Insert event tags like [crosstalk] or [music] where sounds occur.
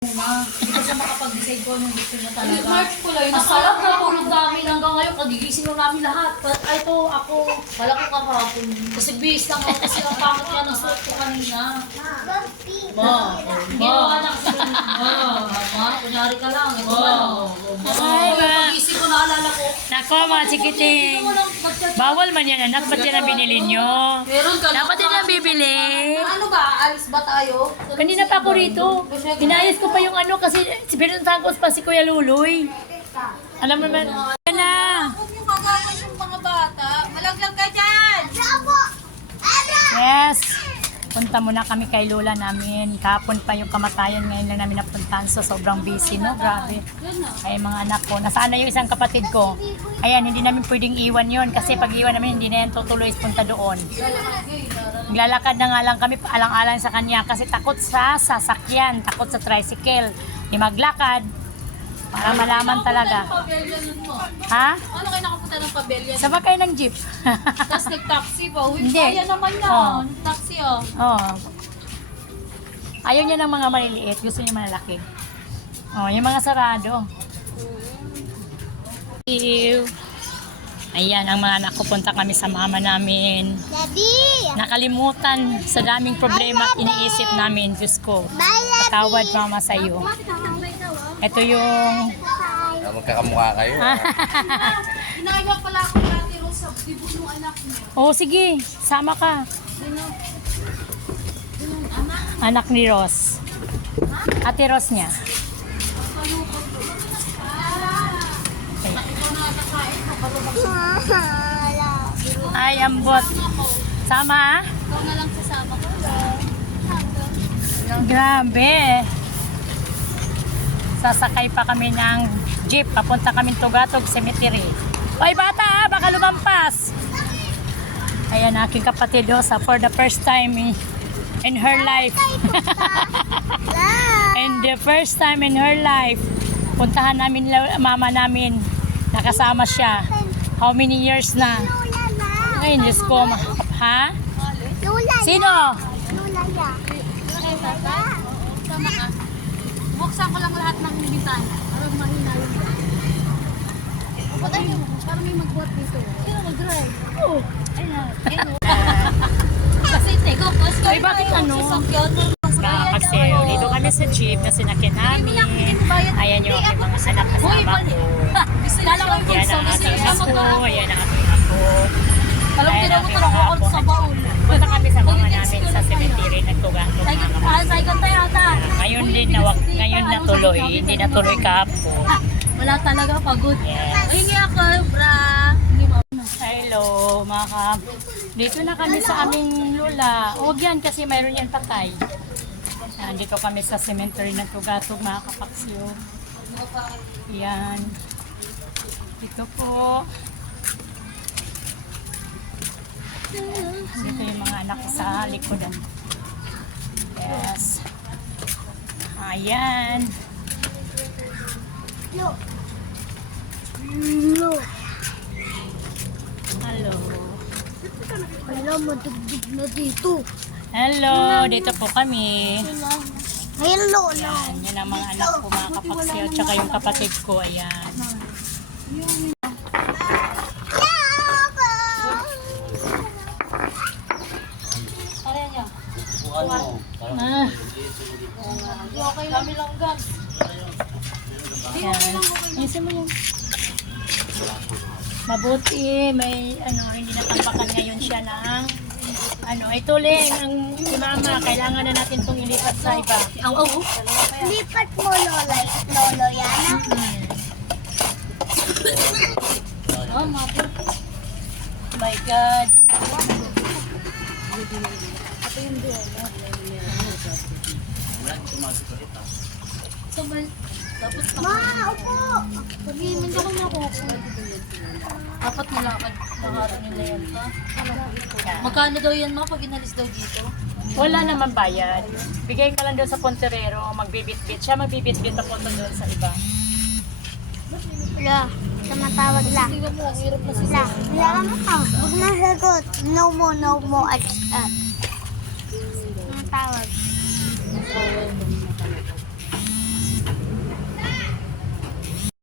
muna. Hindi pa siya makapag-decide ko anong gusto niya talaga. March ko lang. Ang sarap na tulog namin hanggang ngayon. Kagigising na namin lahat. But ito, ako, wala ko kahapon. Kasi bis lang ako kasi ang pangit niya ng suot ko kanina. Ma, ginawa na kasi Ma, ma, kunyari ka lang. Ito Oh. ba? Ay, Ay, ma. Pag-isip ko, naalala ko. Nako, mga chikiting. Bawal man yan, anak. Ba't yan ang binili nyo? Dapat yan ang bibili. Ano ba? Alis ba tayo? Kanina pa ako rito. Inayos ko pa yung ano kasi pinuntahan ko pa si Kuya Luloy. Alam mo naman. Yan na. Huwag niyo magawa yung mga bata. Malaglag ka dyan! Yes. Punta muna kami kay Lola namin. Kahapon pa yung kamatayan ngayon lang namin napuntahan. So sobrang busy, no? Grabe. Ay mga anak ko. Nasaan na yung isang kapatid ko? Ayan, hindi namin pwedeng iwan yon kasi pag iwan namin, hindi na yan tutuloy punta doon. Naglalakad na nga lang kami alang-alang sa kanya kasi takot sa sasakyan, takot sa tricycle. Di maglakad para malaman talaga. Ha? Ano kayo nakapunta ng pabelyan? Sabay kayo ng jeep. Tapos nag-taxi pa. Uy, Hindi. kaya naman yan. Oh. Taxi oh. oh. Ayaw niya ng mga maliliit, gusto niya malalaki. Oh, yung mga sarado. Ew. Ayan, ang mga anak ko, punta kami sa mama namin. Daddy! Nakalimutan sa daming problema at iniisip namin, Diyos ko. Patawad mama sa iyo. Ito yung Ah, magkakamukha kayo. [laughs] Inaya pala ako dati ro sa dibo ng anak niya. Oh, sige, sama ka. Anak ni Ross. Ate Ross niya. Ay, ambot. Sama ah? Ikaw na lang sasama ko. Grabe. Sasakay pa kami ng jeep. Papunta kami Tugatog Cemetery. Hoy bata ah, baka lumampas. Ayan aking kapatid oh, sa for the first time in, in her life. And [laughs] the first time in her life, puntahan namin mama namin. Nakasama siya. How many years na? Ay, Diyos ko. Ha? Sino? Buksan ko lang lahat ng bintana. Para mahina yung Patay mo. Para may mag-bot dito. Sino mag-drive? Oh. Kasi off. Mas Ay, bakit ano? Sasakyan. Nakakapagsayo. Dito kami sa jeep na sinakyan namin. Ayan yung aking mga anak [laughs] kasama ko. Kala ko yung ang aking ako. Ayan ang aking ako. Alam ko tulong mga ako sa baul. Punta kami sa mga namin sa cemetery. Nagtugang-tugang ah, sa. Ngayon din na ngayon na tuloy, hindi na tuloy kahapon. Wala talaga pagod. Yes. Ay, nga ako, bra. Hindi. Hello, mga kap. Dito na kami sa aming lula. Huwag yan kasi mayroon yan patay. Yan, dito kami sa cemetery ng Tugatog, mga kapaksyo. Yan. Dito po. Dito yung mga anak ko sa likodan. Yes. Ayan. Lo. Hello. Wala madugdug na dito. Hello, dito po kami. Hello. Ayan, yan ang mga anak ko, mga kapaksyo, tsaka yung kapatid ko, ayan. Kaya niya. Ah, Okay kami lang gan. ayan. Ayusin mo yan. Mabuti, may ano, hindi natambakan ngayon siya ng ano, ay tuling ang si mama, kailangan na natin itong ilipat sa iba. Aw, aw. Lipat mo lola. Sabay. Dapat Ma, upo. Pag-iimin ka na ako. Dapat nilakad. Nakaroon nila yan pa. Magkano daw yan ma pag inalis daw dito? Wala naman bayad. Bigay ka lang doon sa Ponterero, magbibit-bit. Siya magbibit-bit ako doon sa iba. Wala. Tumatawag lang. Na Wala. Wala ka na Huwag na sagot. No mo, no mo. At, at. Tumatawag.